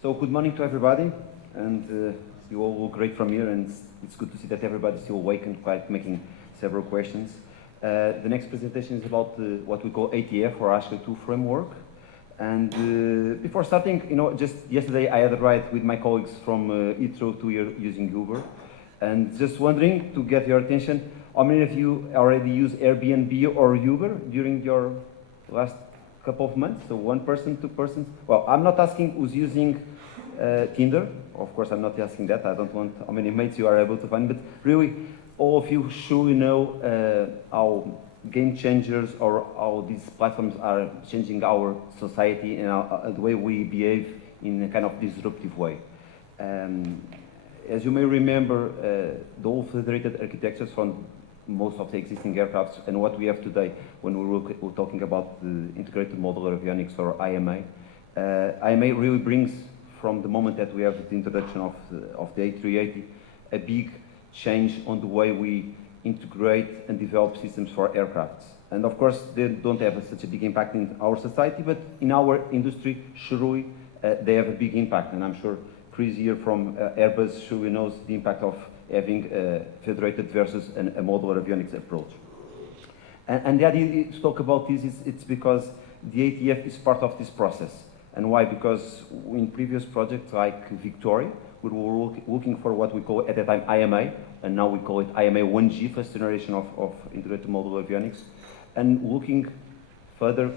So good morning to everybody, and you all look great from here, and it's good to see that everybody's still awake and quite making several questions. The next presentation is about what we call ATF, or Ashley 2 framework. And before starting, just yesterday I had a ride with my colleagues from Heathrow to here using Uber, and just wondering, to get your attention, how many of you already use Airbnb or Uber during your last couple of months? So 1 person, 2 persons? Well, I'm not asking who's using Tinder. Of course, I'm not asking that. I don't want how many mates you are able to find, but really, all of you surely know how game changers or how these platforms are changing our society and the way we behave in a kind of disruptive way. As you may remember, the old federated architectures from most of the existing aircrafts and what we have today when we're talking about the integrated modular avionics, or IMA. IMA really brings, from the moment that we have the introduction of the A380, a big change on the way we integrate and develop systems for aircrafts. And of course, they don't have such a big impact in our society, but in our industry, surely they have a big impact. And I'm sure Chris here from Airbus surely knows the impact of having a federated versus a modular avionics approach. And the idea to talk about this is it's because the ATF is part of this process. And why? Because in previous projects like Victoria, we were looking for what we call at that time IMA, and now we call it IMA 1G, first generation of integrated modular avionics. And looking further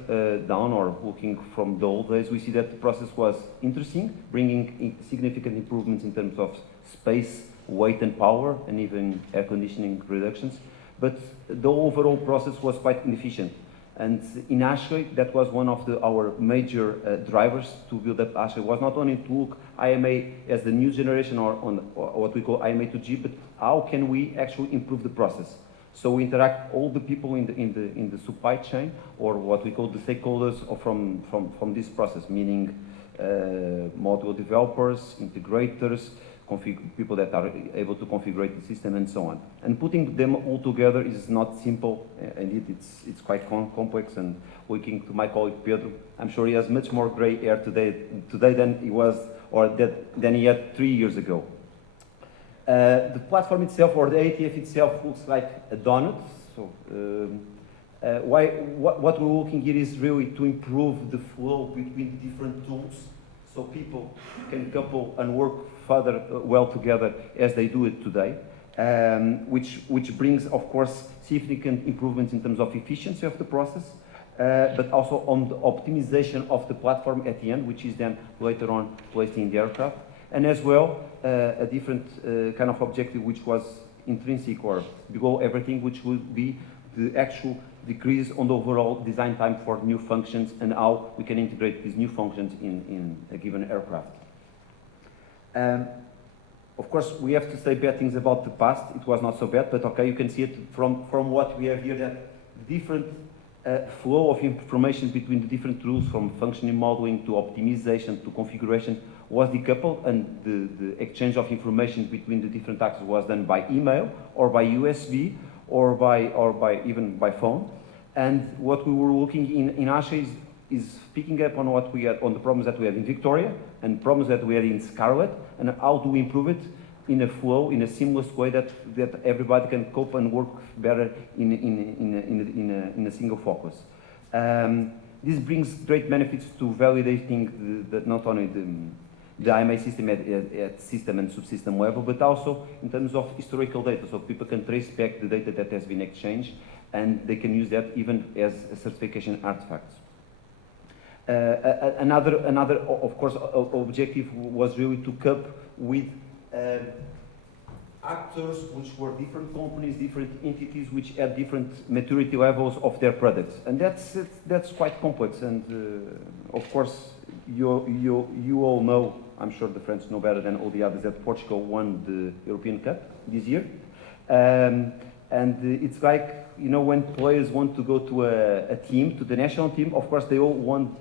down, or looking from the old days, we see that the process was interesting, bringing significant improvements in terms of space, weight and power, and even air conditioning reductions. But the overall process was quite inefficient. And in Ashley, that was one of our major drivers to build up Ashley, was not only to look IMA as the new generation, or what we call IMA 2G, but how can we actually improve the process? So we interact all the people in the supply chain, or what we call the stakeholders from this process, meaning module developers, integrators, people that are able to configure the system, and so on. And putting them all together is not simple. Indeed, it's quite complex. And looking to my colleague Pedro, I'm sure he has much more gray hair today than he was, or than he had 3 years ago. The platform itself, or the ATF itself, looks like a donut. So what we're looking here is really to improve the flow between different tools, so people can couple and work further well together as they do it today, which brings, of course, significant improvements in terms of efficiency of the process, but also on the optimization of the platform at the end, which is then later on placed in the aircraft, and as well a different kind of objective, which was intrinsic or below everything, which would be the actual decrease on the overall design time for new functions and how we can integrate these new functions in a given aircraft. Of course, we have to say bad things about the past. It was not so bad, but okay, you can see it from what we have here, that the different flow of information between the different tools, from functioning modeling to optimization to configuration, was decoupled, and the exchange of information between the different actors was done by email or by USB or even by phone. And what we were looking in Asha is picking up on what we had, on the problems that we had in Victoria and problems that we had in Scarlet, and how do we improve it in a flow, in a seamless way that everybody can cope and work better in a single focus. This brings great benefits to validating not only the IMA system at system and subsystem level, but also in terms of historical data, so people can trace back the data that has been exchanged, and they can use that even as certification artifacts. Another, of course, objective was really to cope with actors which were different companies, different entities, which had different maturity levels of their products, and that's quite complex. And of course, you all know, I'm sure the French know better than all the others, that Portugal won the European Cup this year, and it's like, when players want to go to a team, to the national team, of course they all want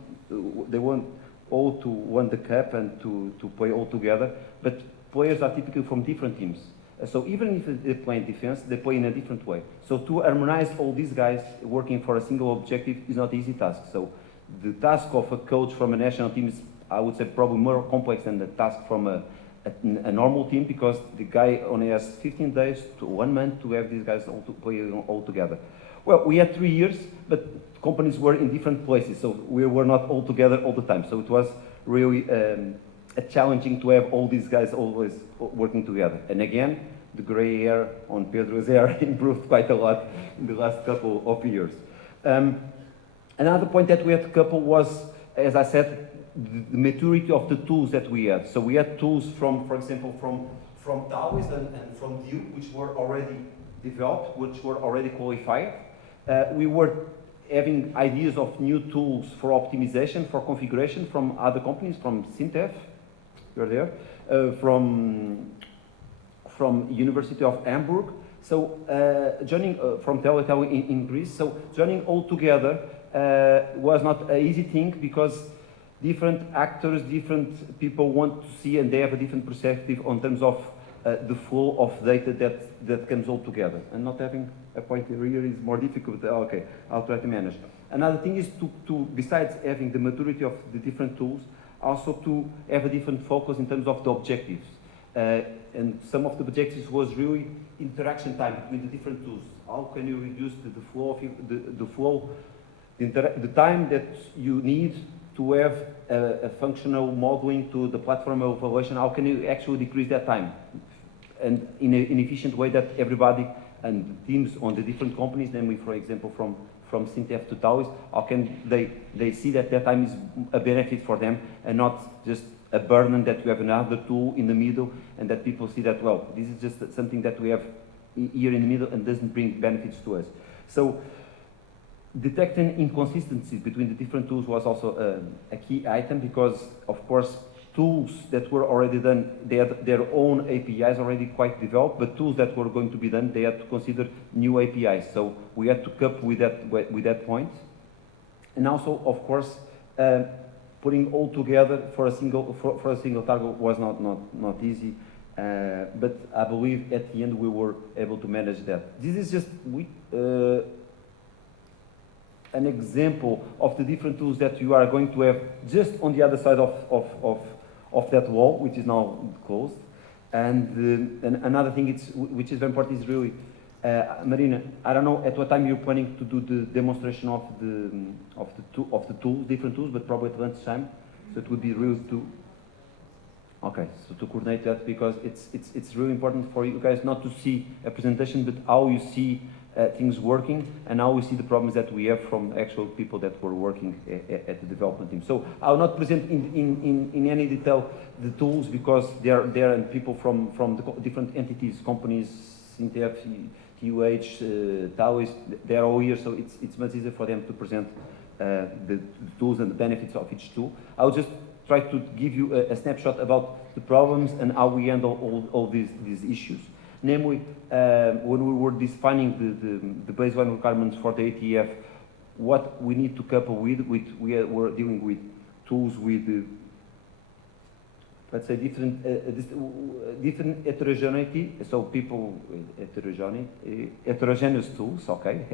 all to win the cup and to play all together, but players are typically from different teams. So even if they play in defense, they play in a different way. So to harmonize all these guys working for a single objective is not an easy task. So the task of a coach from a national team is I would say, probably more complex than the task from a normal team, because the guy only has 15 days to 1 month to have these guys all to play all together. Well, we had 3 years, but companies were in different places, so we were not all together all the time. So it was really challenging to have all these guys always working together. And again, the gray hair on Pedro's hair improved quite a lot in the last couple of years. Another point that we had to couple was, as I said, the maturity of the tools that we had. So we had tools from, for example, from Taoist and from Vue, which were already developed, which were already qualified. We were having ideas of new tools for optimization, for configuration from other companies, from Sintef, you're there, from University of Hamburg. So joining from Teletel in Greece. So joining all together was not an easy thing, because different actors, different people want to see, and they have a different perspective on terms of the flow of data that comes all together. And not having a pointer here is more difficult. Okay, I'll try to manage. Another thing is to besides having the maturity of the different tools, also to have a different focus in terms of the objectives. And some of the objectives was really interaction time between the different tools. How can you reduce the flow of the time that you need to have a functional modeling to the platform evaluation? How can you actually decrease that time? And in an efficient way that everybody and teams on the different companies, namely, for example, from Sintef to Taoist, how can they see that time is a benefit for them and not just a burden that you have another tool in the middle, and that people see that, well, this is just something that we have here in the middle and doesn't bring benefits to us. So detecting inconsistencies between the different tools was also a key item, because, of course, tools that were already done, they had their own APIs already quite developed, but tools that were going to be done, they had to consider new APIs. So we had to cope with that point. And also, of course, putting all together for a single target was not easy. But I believe at the end we were able to manage that. This is just an example of the different tools that you are going to have just on the other side of that wall, which is now closed. And another thing which is very important is really, Marina, I don't know at what time you're planning to do the demonstration of the tools, different tools, but probably at lunchtime. So it would be real to. Okay, so to coordinate that, because it's really important for you guys not to see a presentation, but how you see things working, and how we see the problems that we have from actual people that were working at the development team. So I will not present in any detail the tools, because they are there, and people from the different entities, companies, Sintef, TUH, Taoist, they are all here, so it's much easier for them to present the tools and the benefits of each tool. I will just try to give you a snapshot about the problems and how we handle all these issues. Namely, when we were defining the baseline requirements for the ATF, what we need to couple with we were dealing with tools with, let's say, different heterogeneity, so people with heterogeneous tools, okay,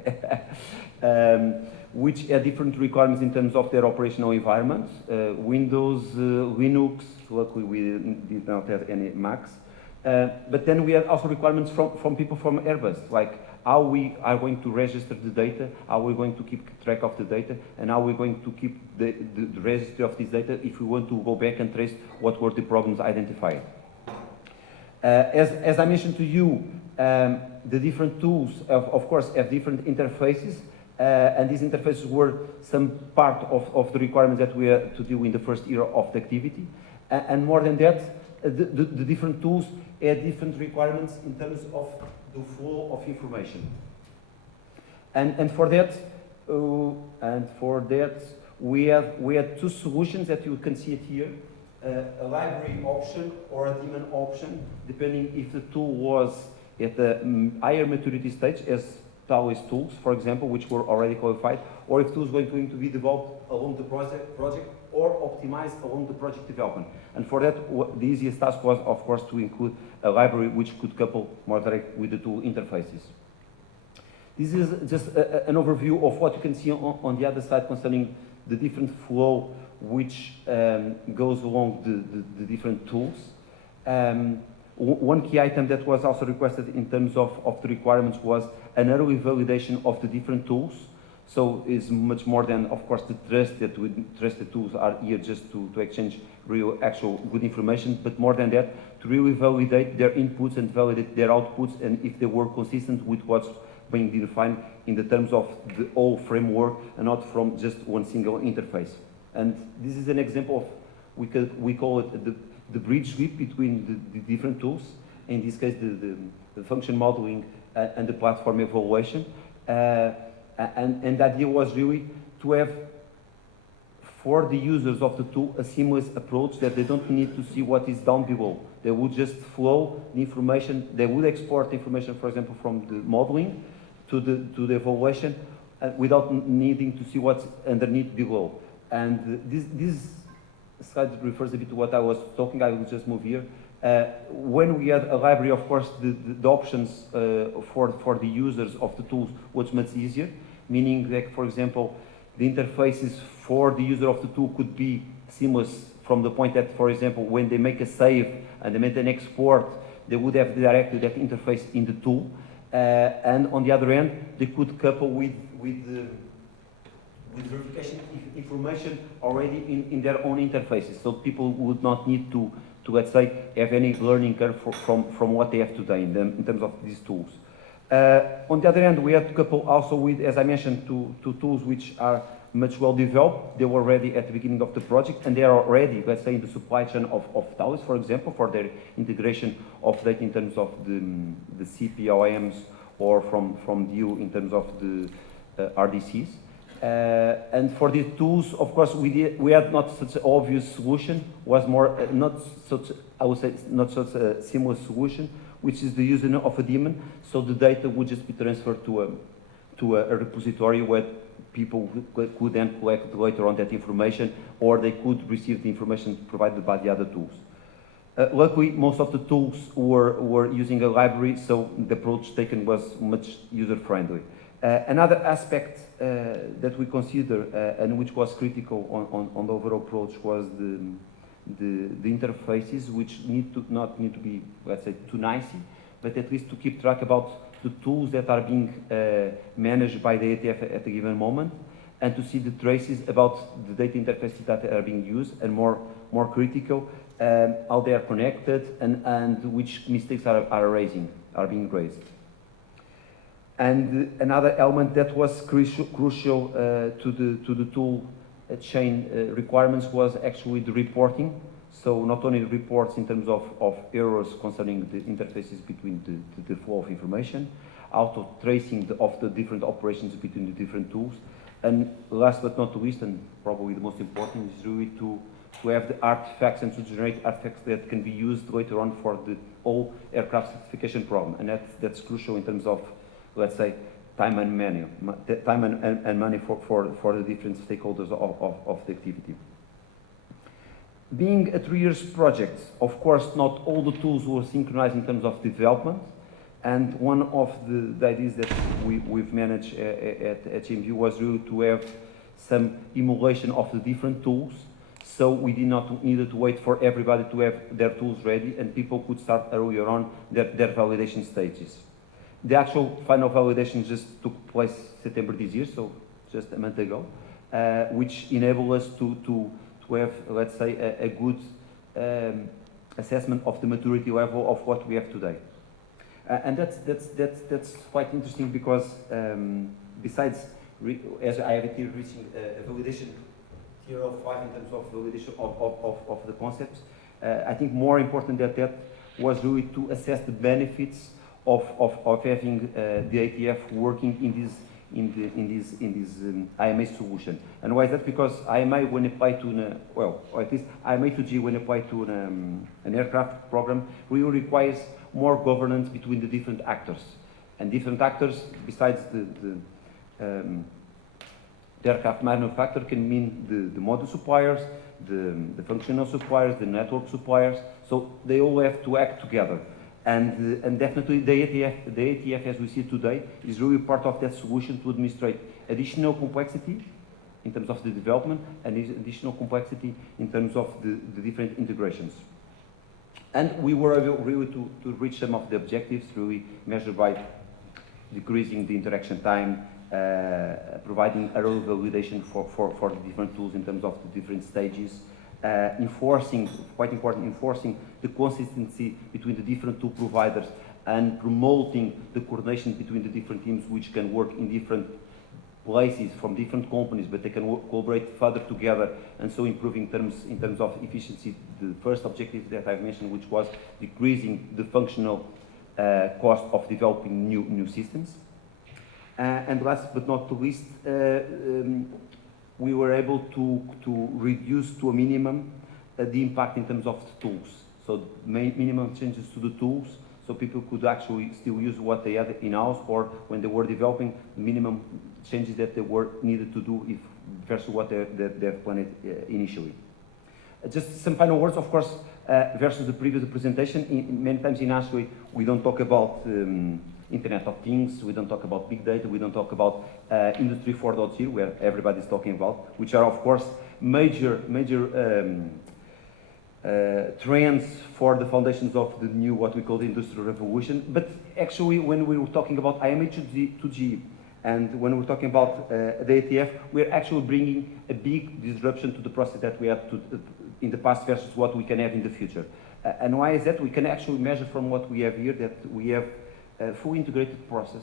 which have different requirements in terms of their operational environments, Windows, Linux, luckily we did not have any Macs. But then we had also requirements from people from Airbus, like how we are going to register the data, how we're going to keep track of the data, and how we're going to keep the registry of this data if we want to go back and trace what were the problems identified. As I mentioned to you, the different tools, of course, have different interfaces, and these interfaces were some part of the requirements that we had to do in the first year of the activity. And more than that, the different tools had different requirements in terms of the flow of information. And for that, we had two solutions that you can see it here. A library option or a daemon option, depending if the tool was at a higher maturity stage, as Taoist tools, for example, which were already qualified, or if tools were going to be developed along the project or optimized along the project development. And for that, the easiest task was, of course, to include a library which could couple more direct with the tool interfaces. This is just an overview of what you can see on the other side concerning the different flow which goes along the different tools. One key item that was also requested in terms of the requirements was an early validation of the different tools. So it's much more than, of course, the trusted tools are here just to exchange real, actual good information, but more than that, to really validate their inputs and validate their outputs, and if they were consistent with what's being defined in the terms of the whole framework and not from just one single interface. And this is an example of, we call it the bridge leap between the different tools, in this case the function modeling and the platform evaluation. And the idea was really to have, for the users of the tool, a seamless approach that they don't need to see what is down below. They would just flow the information, they would export the information, for example, from the modeling to the evaluation without needing to see what's underneath below. And this slide refers a bit to what I was talking. I will just move here. When we had a library, of course, the options for the users of the tools was much easier, meaning that, for example, the interfaces for the user of the tool could be seamless from the point that, for example, when they make a save and they make an export, they would have directly that interface in the tool. And on the other end, they could couple with verification information already in their own interfaces. So people would not need to let's say, have any learning curve from what they have today in terms of these tools. On the other hand, we have to couple also with, as I mentioned, two tools which are much well developed. They were ready at the beginning of the project, and they are ready, let's say, in the supply chain of Thales, for example, for their integration of data in terms of the CPOMs or from DU in terms of the RDCs. And for these tools, of course, we had not such an obvious solution, was more not such, I would say, not such a seamless solution, which is the using of a daemon. So the data would just be transferred to a repository where people could then collect later on that information, or they could receive the information provided by the other tools. Luckily, most of the tools were using a library, so the approach taken was much user-friendly. Another aspect that we consider and which was critical on the overall approach was the interfaces, which not need to be, let's say, too nicey, but at least to keep track about the tools that are being managed by the ATF at a given moment, and to see the traces about the data interfaces that are being used, and more critical, how they are connected and which mistakes are being raised. And another element that was crucial to the tool chain requirements was actually the reporting. So not only reports in terms of errors concerning the interfaces between the flow of information, auto tracing of the different operations between the different tools, and last but not least, and probably the most important, is really to have the artifacts and to generate artifacts that can be used later on for the whole aircraft certification program. And that's crucial in terms of, let's say, time and money for the different stakeholders of the activity. Being a 3 years project, of course, not all the tools were synchronized in terms of development, and one of the ideas that we've managed at GMV was really to have some emulation of the different tools, so we did not need to wait for everybody to have their tools ready, and people could start earlier on their validation stages. The actual final validation just took place September this year, so just a month ago, which enabled us to have, let's say, a good assessment of the maturity level of what we have today. And that's quite interesting because besides, as I have it here, reaching a validation tier of 5 in terms of validation of the concepts, I think more important than that was really to assess the benefits of having the ATF working in this IMA solution. And why is that? Because IMA, when applied to or at least IMA to G, when applied to an aircraft program, really requires more governance between the different actors. And different actors, besides the aircraft manufacturer, can mean the module suppliers, the functional suppliers, the network suppliers. So they all have to act together. And definitely the ATF, as we see today, is really part of that solution to administrate additional complexity in terms of the development and additional complexity in terms of the different integrations. And we were able really to reach some of the objectives, really measured by decreasing the interaction time, providing early validation for the different tools in terms of the different stages, enforcing, quite important, enforcing the consistency between the different tool providers and promoting the coordination between the different teams which can work in different places from different companies, but they can collaborate further together, and so improving in terms of efficiency the first objective that I've mentioned, which was decreasing the functional cost of developing new systems. And last but not least, we were able to reduce to a minimum the impact in terms of the tools. So minimum changes to the tools, so people could actually still use what they had in-house, or when they were developing, minimum changes that they were needed to do versus what they planned initially. Just some final words, of course, versus the previous presentation. Many times in ASHWE, we don't talk about Internet of Things, we don't talk about big data, we don't talk about Industry 4.0, where everybody's talking about, which are, of course, major trends for the foundations of the new, what we call the Industrial Revolution. But actually, when we were talking about IMH2G, and when we're talking about the ATF, we're actually bringing a big disruption to the process that we had in the past versus what we can have in the future. And why is that? We can actually measure from what we have here that we have a fully integrated process,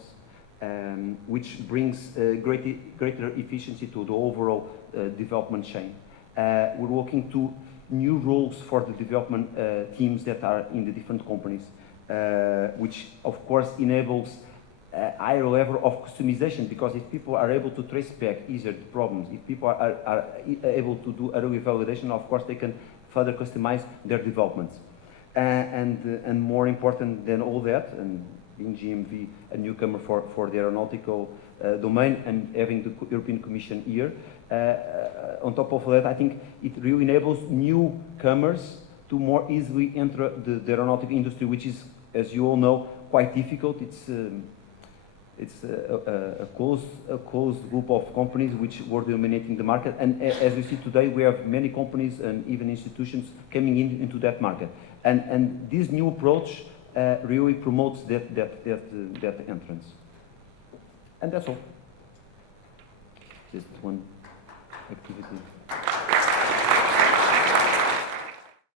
which brings greater efficiency to the overall development chain. We're working to new roles for the development teams that are in the different companies, which of course enables a higher level of customization, because if people are able to trace back easier the problems, if people are able to do early validation, of course they can further customize their developments. And more important than all that, and being GMV a newcomer for the aeronautical domain and having the European Commission here, on top of that, I think it really enables newcomers to more easily enter the aeronautical industry, which is, as you all know, quite difficult. It's a closed group of companies which were dominating the market, and as you see today, we have many companies and even institutions coming into that market, and this new approach really promotes that entrance. And that's all. Just one activity.